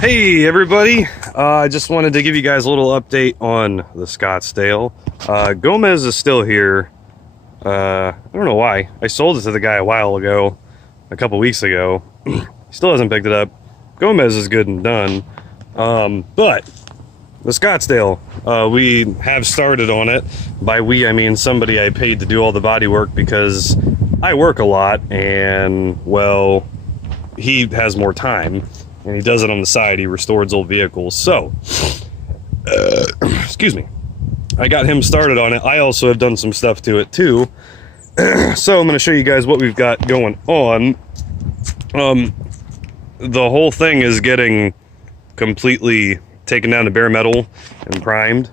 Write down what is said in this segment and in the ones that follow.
Hey everybody, I just wanted to give you guys a little update on the Scottsdale. Gomez is still here. I don't know why. I sold it to the guy a while ago, a couple weeks ago. He still hasn't picked it up. Gomez is good and done. But the Scottsdale, we have started on it. By we, I mean somebody I paid to do all the body work because I work a lot and, well, he has more time. And he does it on the side. He restores old vehicles. So, excuse me. I got him started on it. I also have done some stuff to it too. So I'm going to show you guys what we've got going on. The whole thing is getting completely taken down to bare metal and primed.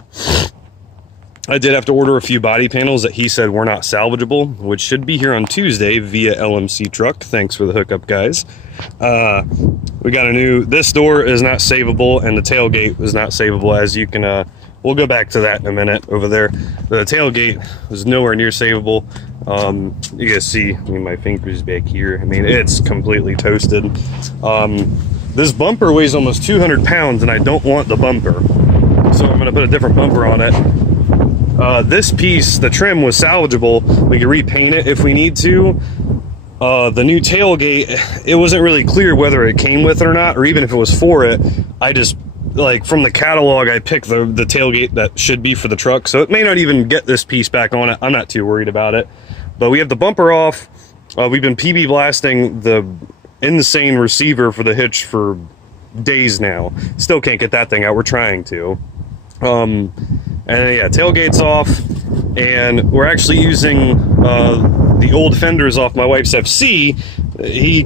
I did have to order a few body panels that he said were not salvageable, which should be here on Tuesday via LMC truck. Thanks for the hookup, guys. We got a new, this door is not savable and the tailgate is not savable, as you can, we'll go back to that in a minute over there. The tailgate is nowhere near savable. You guys see, I mean, my fingers back here. I mean, it's completely toasted. This bumper weighs almost 200 pounds and I don't want the bumper. So I'm gonna put a different bumper on it. This piece, the trim, was salvageable. We could repaint it if we need to. The new tailgate, it wasn't really clear whether it came with it or not, or even if it was for it. I just, like, from the catalog, I picked the tailgate that should be for the truck, so it may not even get this piece back on it. I'm not too worried about it. But we have the bumper off. We've been PB blasting the insane receiver for the hitch for days now. Still can't get that thing out. We're trying to. And yeah, tailgate's off, and we're actually using the old fenders off my wife's FC. He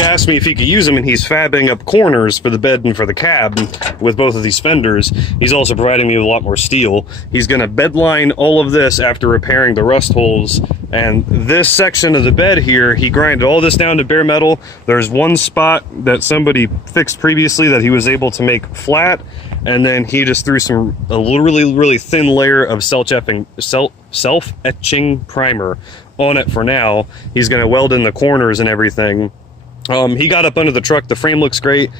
asked me if he could use them, and he's fabbing up corners for the bed and for the cab with both of these fenders. He's also providing me with a lot more steel. He's going to bedline all of this after repairing the rust holes, and this section of the bed here, he grinded all this down to bare metal. There's one spot that somebody fixed previously that he was able to make flat, and then he just threw a really thin layer of self-etching primer on it for now. He's going to weld in the corners and everything. He got up under the truck. The frame looks great.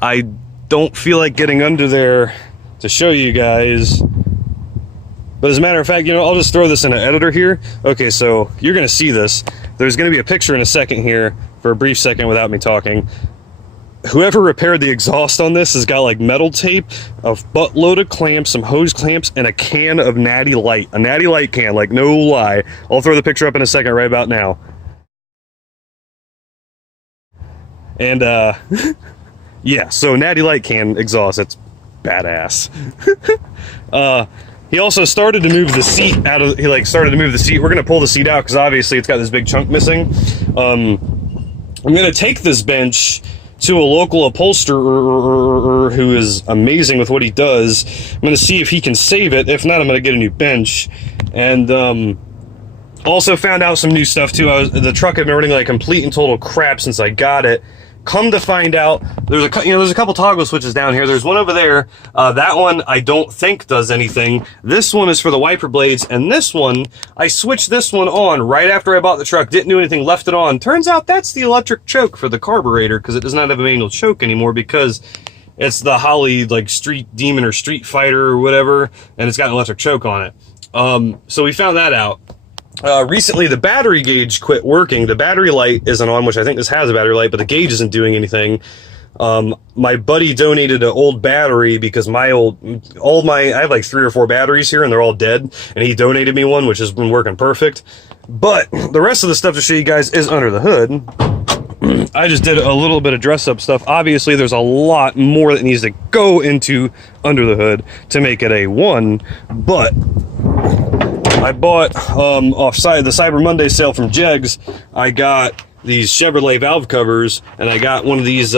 I don't feel like getting under there to show you guys, but as a matter of fact, you know, I'll just throw this in an editor here. Okay, so you're going to see this. There's going to be a picture in a second here for a brief second without me talking. Whoever repaired the exhaust on this has got like metal tape, a buttload of clamps, some hose clamps, and a can of Natty Light. A Natty Light can, like, no lie. I'll throw the picture up in a second right about now. And, yeah, so Natty Light can exhaust, it's badass. He also started to move the seat out of, started to move the seat. We're gonna pull the seat out because obviously it's got this big chunk missing. I'm gonna take this bench to a local upholsterer who is amazing with what he does. I'm going to see if he can save it. If not, I'm going to get a new bench. And also found out some new stuff too. The truck had been running like complete and total crap since I got it. Come to find out, there's a couple toggle switches down here. There's one over there. That one I don't think does anything. This one is for the wiper blades, and this one, I switched this one on right after I bought the truck. Didn't do anything, left it on. Turns out that's the electric choke for the carburetor, because it does not have a manual choke anymore, because it's the Holly, like, Street Demon or Street Fighter or whatever, and it's got an electric choke on it. So we found that out. Recently the battery gauge quit working. The battery light isn't on, which I think this has a battery light, but the gauge isn't doing anything. My buddy donated an old battery because I have like 3 or 4 batteries here and they're all dead, and he donated me one, which has been working perfect. But the rest of the stuff to show you guys is under the hood. I just did a little bit of dress up stuff. Obviously there's a lot more that needs to go into under the hood to make it a 1, but I bought, off the Cyber Monday sale from Jegs, I got these Chevrolet valve covers, and I got one of these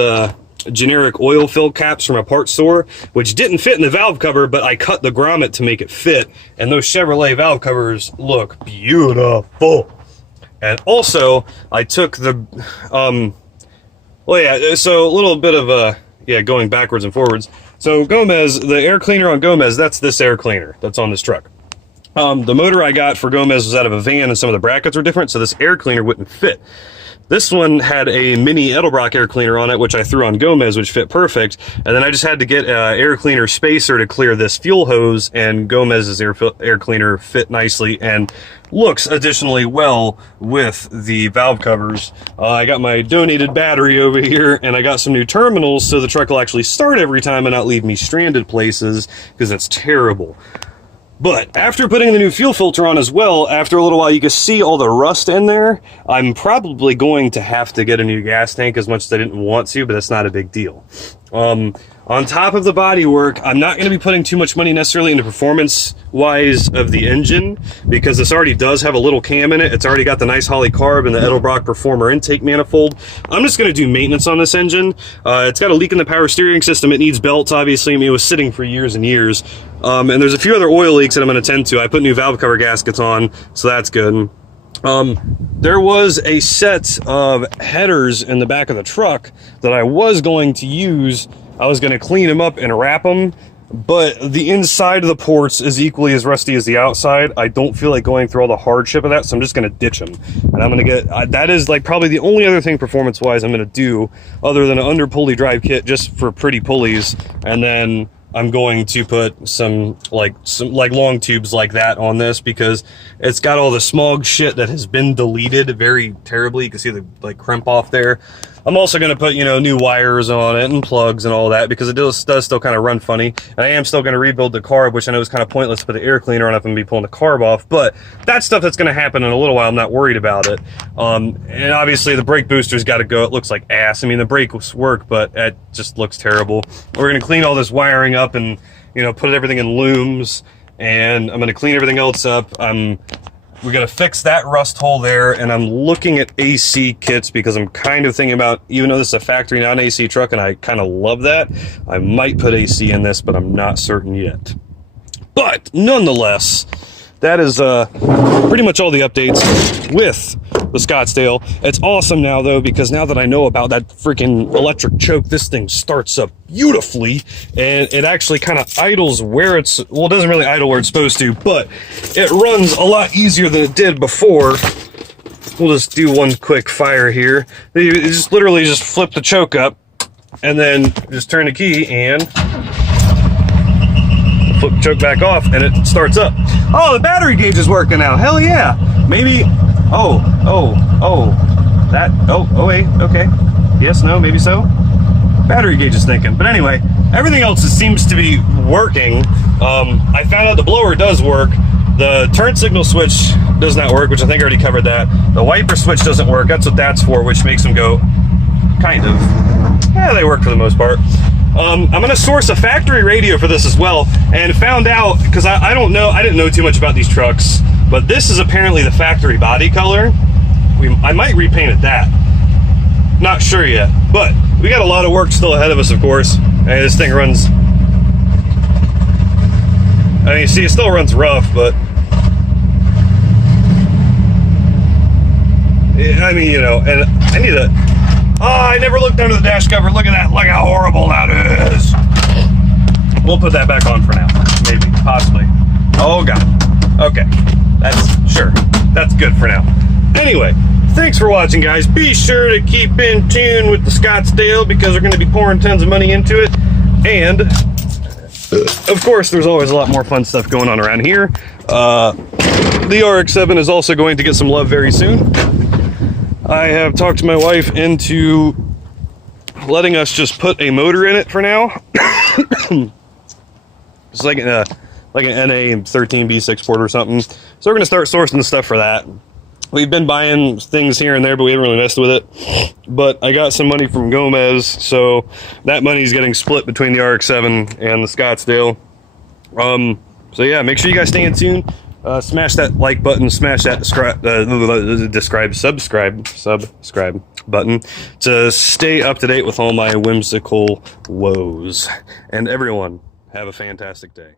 generic oil fill caps from a parts store, which didn't fit in the valve cover, but I cut the grommet to make it fit, and those Chevrolet valve covers look beautiful. And also, I took the, well, yeah, so a little bit of, yeah, going backwards and forwards. So Gomez, the air cleaner on Gomez, that's this air cleaner that's on this truck. The motor I got for Gomez was out of a van, and some of the brackets were different, so this air cleaner wouldn't fit. This one had a mini Edelbrock air cleaner on it, which I threw on Gomez, which fit perfect. And then I just had to get an air cleaner spacer to clear this fuel hose, and Gomez's air cleaner fit nicely and looks additionally well with the valve covers. I got my donated battery over here, and I got some new terminals so the truck will actually start every time and not leave me stranded places, because that's terrible. But after putting the new fuel filter on as well, after a little while, you can see all the rust in there. I'm probably going to have to get a new gas tank, as much as I didn't want to, but that's not a big deal. On top of the bodywork, I'm not going to be putting too much money necessarily into performance-wise of the engine, because this already does have a little cam in it. It's already got the nice Holly carb and the Edelbrock Performer intake manifold. I'm just going to do maintenance on this engine. It's got a leak in the power steering system. It needs belts, obviously. I mean, it was sitting for years and years. And there's a few other oil leaks that I'm going to tend to. I put new valve cover gaskets on, so that's good. There was a set of headers in the back of the truck that I was going to use. I was going to clean them up and wrap them, but the inside of the ports is equally as rusty as the outside. I don't feel like going through all the hardship of that, so I'm just going to ditch them. And I'm going to get, that is like probably the only other thing performance-wise I'm going to do, other than an under pulley drive kit just for pretty pulleys, and then I'm going to put some long tubes like that on this, because it's got all the smog shit that has been deleted very terribly. You can see the like crimp off there. I'm also going to put, you know, new wires on it and plugs and all that, because it does still kind of run funny. And I am still going to rebuild the carb, which I know is kind of pointless to put the air cleaner on if I'm going to be pulling the carb off. But that's stuff that's going to happen in a little while. I'm not worried about it. And obviously the brake booster's got to go. It looks like ass. I mean, the brakes work, but it just looks terrible. We're going to clean all this wiring up and, you know, put everything in looms. And I'm going to clean everything else up. We're going to fix that rust hole there, and I'm looking at AC kits, because I'm kind of thinking about, even though this is a factory non-AC truck and I kind of love that, I might put AC in this, but I'm not certain yet. But nonetheless, that is pretty much all the updates with the Scottsdale. It's awesome now, though, because now that I know about that freaking electric choke, this thing starts up beautifully, and it actually kind of idles where it's, well, it doesn't really idle where it's supposed to, but it runs a lot easier than it did before. We'll just do one quick fire here. You just literally just flip the choke up, and then just turn the key and flip the choke back off, and it starts up. Oh, the battery gauge is working now. Hell yeah. Maybe, wait, okay. Yes, no, maybe so. Battery gauge is thinking. But anyway, everything else seems to be working. I found out the blower does work. The turn signal switch does not work, which I think I already covered that. The wiper switch doesn't work. That's what that's for, which makes them go, kind of. Yeah, they work for the most part. I'm going to source a factory radio for this as well, and found out, because I don't know, I didn't know too much about these trucks, but this is apparently the factory body color. I might repaint it that. Not sure yet, but we got a lot of work still ahead of us, of course. And this thing runs, I mean, you see, it still runs rough, but I mean, you know, and I need to, I never looked under the dash cover. Look at that. Look how horrible that is. We'll put that back on for now. Maybe, possibly. Oh, God. Okay. That's good for now. Anyway, thanks for watching, guys. Be sure to keep in tune with the Scottsdale, because we're going to be pouring tons of money into it. And, of course, there's always a lot more fun stuff going on around here. The RX-7 is also going to get some love very soon. I have talked to my wife into letting us just put a motor in it for now. It's like an NA 13B6 port or something. So we're going to start sourcing the stuff for that. We've been buying things here and there, but we haven't really messed with it. But I got some money from Gomez, so that money is getting split between the RX-7 and the Scottsdale. So yeah, make sure you guys stay in tune. Smash that like button, smash that subscribe button to stay up to date with all my whimsical woes. And everyone, have a fantastic day.